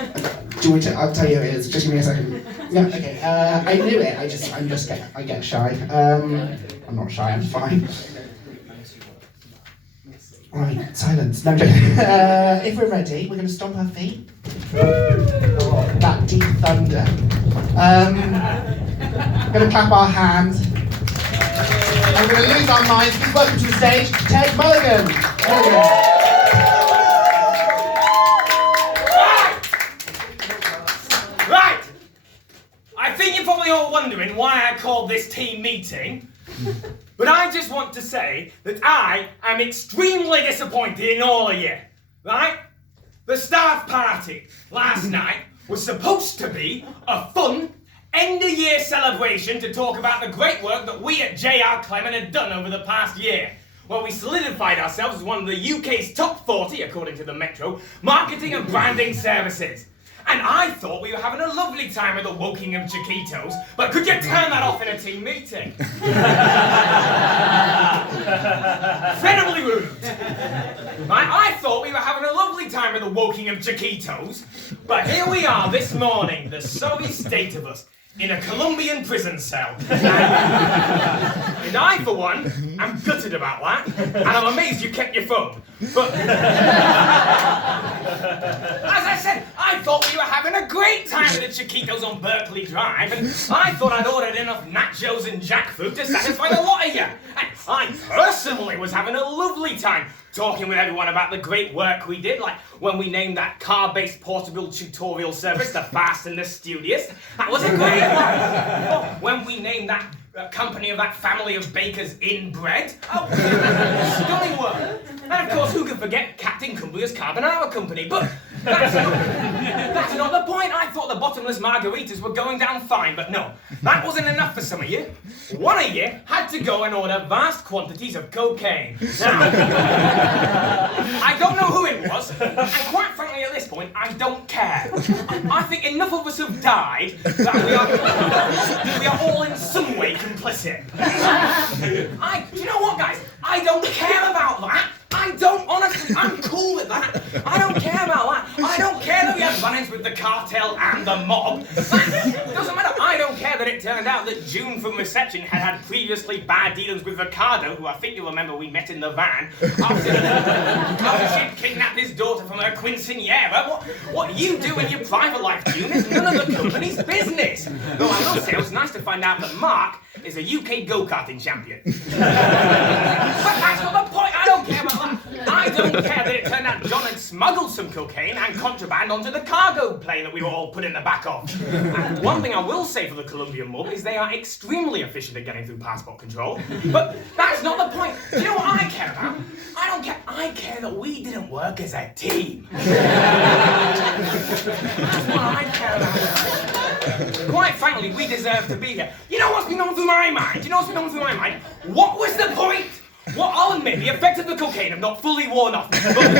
Do you want me to? I'll tell you who it is. Just give me a second. No, okay. I knew it. I get shy. I'm not shy. I'm fine. Right, silence. No, I'm joking. If we're ready, we're going to stomp our feet. Oh, that deep thunder. We're going to clap our hands. And we're going to lose our minds. Please welcome to the stage, Ted Milligan. Right! I think you're probably all wondering why I called this team meeting. But I just want to say that I am extremely disappointed in all of you, right? The staff party last night was supposed to be a fun end-of-year celebration to talk about the great work that we at J.R. Clement had done over the past year, where we solidified ourselves as one of the UK's top 40, according to the Metro, marketing and branding services. And I thought we were having a lovely time at the Wokingham Chiquitos, but could you turn that off in a team meeting? Incredibly rude. Right? I thought we were having a lovely time at the Wokingham Chiquitos, but here we are this morning, the sorry state of us, in a Colombian prison cell. And I, for one, am gutted about that, and I'm amazed you kept your phone. But as I said, I thought we were having a great time at the Chiquitos on Berkeley Drive, and I thought I'd ordered enough nachos and jackfruit to satisfy the lot of you. And I personally was having a lovely time talking with everyone about the great work we did, like when we named that car-based portable tutorial service the Fast and the Studious. That was a great one. Or when we named that company of that family of bakers Inbred. Oh, stunning work. And of course, who can forget Captain Cumbria's Carbonara Company? But that's not the point. I thought the bottomless margaritas were going down fine, but no, that wasn't enough for some of you. One of you had to go and order vast quantities of cocaine. Now, I don't know who it was, and quite frankly at this point, I don't care. I think enough of us have died that we are all in some way complicit. Do you know what, guys? I don't care about that. I don't, honestly, I'm cool with that. I don't care about that. I don't care that we had run-ins with the cartel and the mob. That doesn't matter. I don't care that it turned out that June from reception had previously bad dealings with Ricardo, who I think you remember we met in the van, after she'd kidnapped his daughter from her quinceañera. What you do in your private life, June, is none of the company's business. Though I will say it was nice to find out that Mark is a UK go-karting champion. But that's not the point. I don't care about that. I don't care that it turned out John had smuggled some cocaine and contraband onto the cargo plane that we were all put in the back of. And one thing I will say for the Colombian mob is they are extremely efficient at getting through passport control. But that's not the point. Do you know what I care about? I don't care. I care that we didn't work as a team. That's what I care about. Quite frankly, we deserve to be here. You know what's been going through my mind? What was the point? Well, I'll admit, the effects of the cocaine have not fully worn off. But that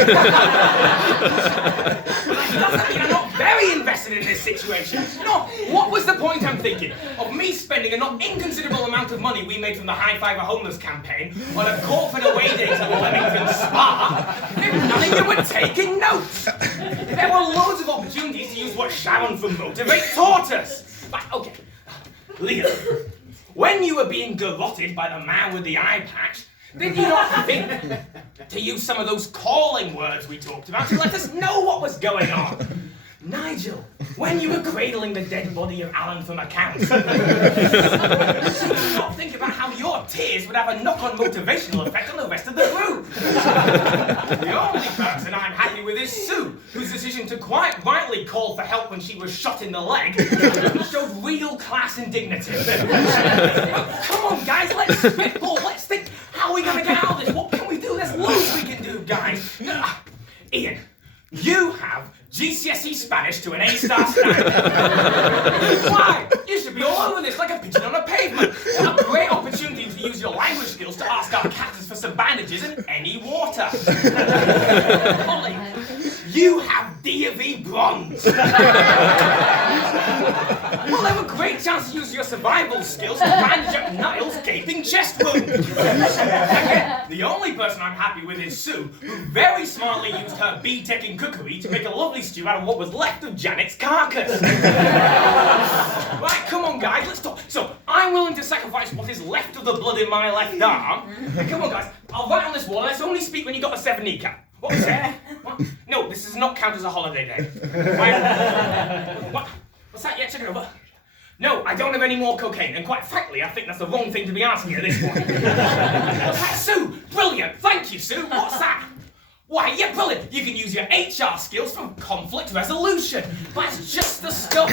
doesn't mean I'm not very invested in this situation. No, what was the point, I'm thinking, of me spending a not inconsiderable amount of money we made from the High Five a Homeless campaign on a corporate away day to Leamington Spa if none of you were taking notes? There were loads of opportunities to use what Sharon from Motivate taught us. Right, okay. Leah, when you were being garroted by the man with the eye patch, did you not think to use some of those calling words we talked about to let us know what was going on? Nigel, when you were cradling the dead body of Alan from accounts, did you not think about how your tears would have a knock-on motivational effect on the rest of the group? The only person I'm happy with is Sue, whose decision to quite rightly call for help when she was shot in the leg showed real class and dignity. Come on, guys, let's spitball, let's think, how are we going to get out of this? What can we do? There's loads we can do, guys. Ian, you have GCSE Spanish to an A-star standard. Why? You should be all over this like a pigeon on a pavement. A great opportunity to use your language skills to ask our captors for some bandages and any water. Holly, you have D of E bronze. Well, they were great chance to use your survival skills to bandage up Niall's gaping chest wound. Again, the only person I'm happy with is Sue, who very smartly used her bee-taking cookery to make a lovely stew out of what was left of Janet's carcass. Right, come on, guys, let's talk. So, I'm willing to sacrifice what is left of the blood in my left arm. Come on, guys, I'll write on this wall, let's only speak when you got a 7 kneecap. What was that? What? No, this does not count as a holiday day. What? What's that? Yeah, check it over. No, I don't have any more cocaine, and quite frankly, I think that's the wrong thing to be asking at this point. What's that, Sue? Brilliant! Thank you, Sue. What's that? Why, yeah, brilliant! You can use your HR skills from conflict resolution. That's just the stuff.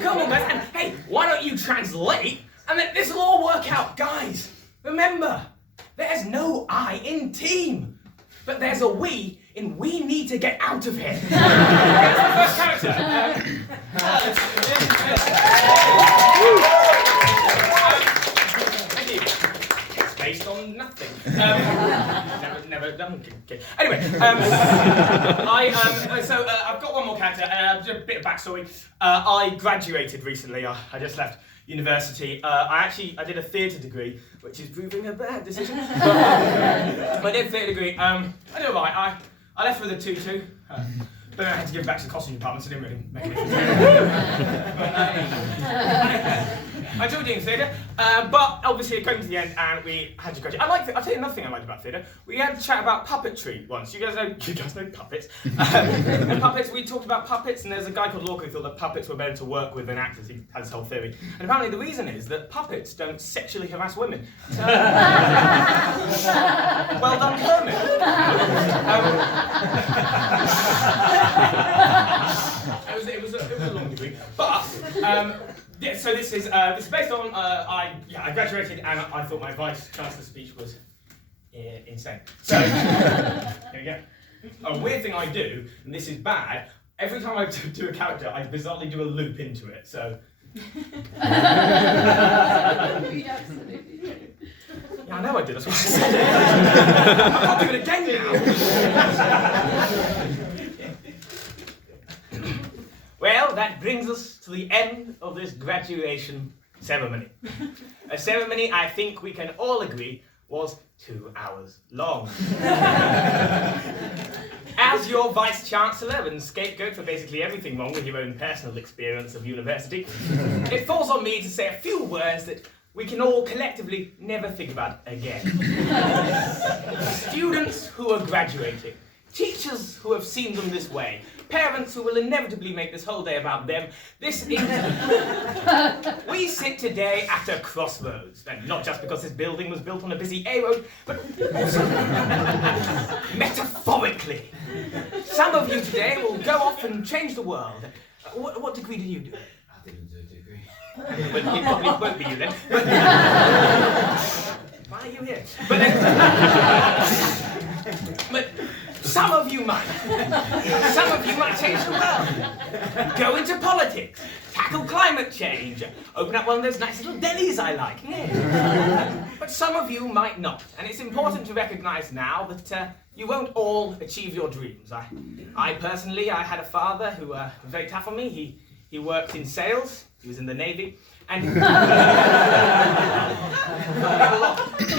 Come on, guys, and hey, why don't you translate, and then this'll all work out. Guys, remember, there's no I in team, but there's a we in we need to get out of here. That's the first character. Thank you. It's based on nothing. Never done. Okay. Anyway, I've got one more character. Just a bit of backstory. I graduated recently. I just left university. I did a theatre degree, which is proving a bad decision. But I did a theatre degree. I did alright. I left with a 2-2. But I had to give it back to the costume department, so I didn't really make it. I enjoyed doing theatre, but obviously it came to the end and we had to graduate. I'll tell you another thing I liked about theatre. We had a chat about puppetry once. You guys know puppets. And puppets, we talked about puppets, and there's a guy called Lorca who thought that puppets were better to work with than actors. He had this whole theory. And apparently the reason is that puppets don't sexually harass women. So, well done, Kermit. It was a long degree, but yeah. So this is based on I graduated and I thought my vice chancellor's speech was insane. So here we go. A weird thing I do, and this is bad. Every time I do a character, I bizarrely do a loop into it. So. Yeah, I know I did. That's what I said. I'll do it again now. Well, that brings us to the end of this graduation ceremony. A ceremony I think we can all agree was 2 hours long. As your Vice-Chancellor and scapegoat for basically everything wrong with your own personal experience of university, it falls on me to say a few words that we can all collectively never think about again. Students who are graduating, teachers who have seen them this way, parents who will inevitably make this whole day about them. We sit today at a crossroads, and not just because this building was built on a busy A road, but also metaphorically. Some of you today will go off and change the world. What degree did you do? I didn't do a degree. But it probably won't be you then. Why are you here? But some of you might. Some of you might change the world. Go into politics. Tackle climate change. Open up one of those nice little delis I like. Yeah. But some of you might not. And it's important to recognise now that you won't all achieve your dreams. I personally, I had a father who was very tough on me. He worked in sales. He was in the Navy. And he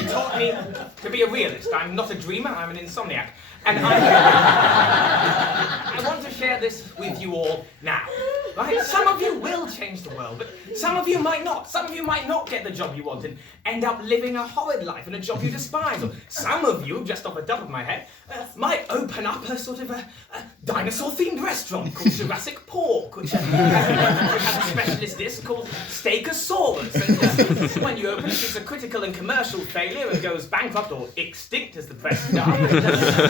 taught me to be a realist. I'm not a dreamer, I'm an insomniac. And I want to share this with you all now. Right? Some of you will change the world, but some of you might not. Some of you might not get the job you want and end up living a horrid life in a job you despise. Or some of you, just off the top of my head, might open up a sort of a dinosaur-themed restaurant called Jurassic Pork, which has a specialist dish called Steakosaurus. And when you open it, it's a critical and commercial failure and goes bankrupt or extinct, as the press start.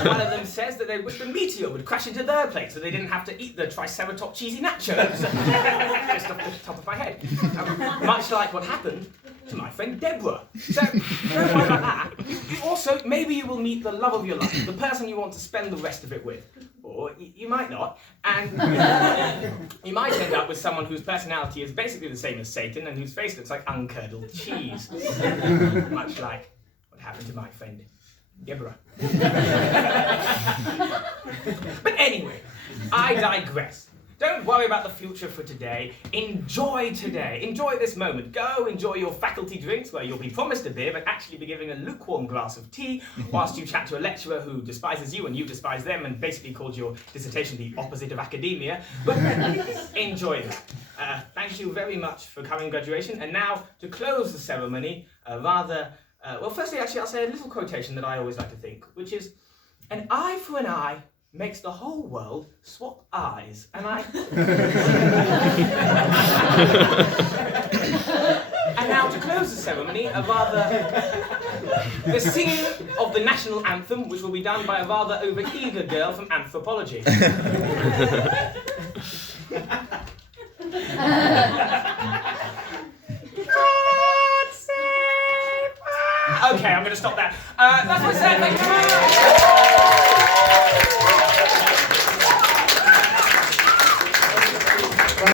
One of them says that they wish the meteor would crash into their plate so they didn't have to eat the Triceratops cheesy nachos. Just off the top of my head. Much like what happened to my friend Deborah. So, don't worry about that. Also, maybe you will meet the love of your life, the person you want to spend the rest of it with. Or you might not. And you might end up with someone whose personality is basically the same as Satan and whose face looks like uncurdled cheese. Much like what happened to my friend Deborah. But anyway, I digress. Don't worry about the future for today. Enjoy today. Enjoy this moment. Go enjoy your faculty drinks where you'll be promised a beer but actually be given a lukewarm glass of tea whilst you chat to a lecturer who despises you and you despise them and basically calls your dissertation the opposite of academia. But enjoy that. Thank you very much for coming, graduation. And now, to close the ceremony, well, firstly, actually, I'll say a little quotation that I always like to think, which is, an eye for an eye makes the whole world swap eyes. And and now, to close the ceremony, the singing of the national anthem, which will be done by a rather over-eager girl from anthropology. Okay, I'm going to stop there. That's what I said. Thank you very much.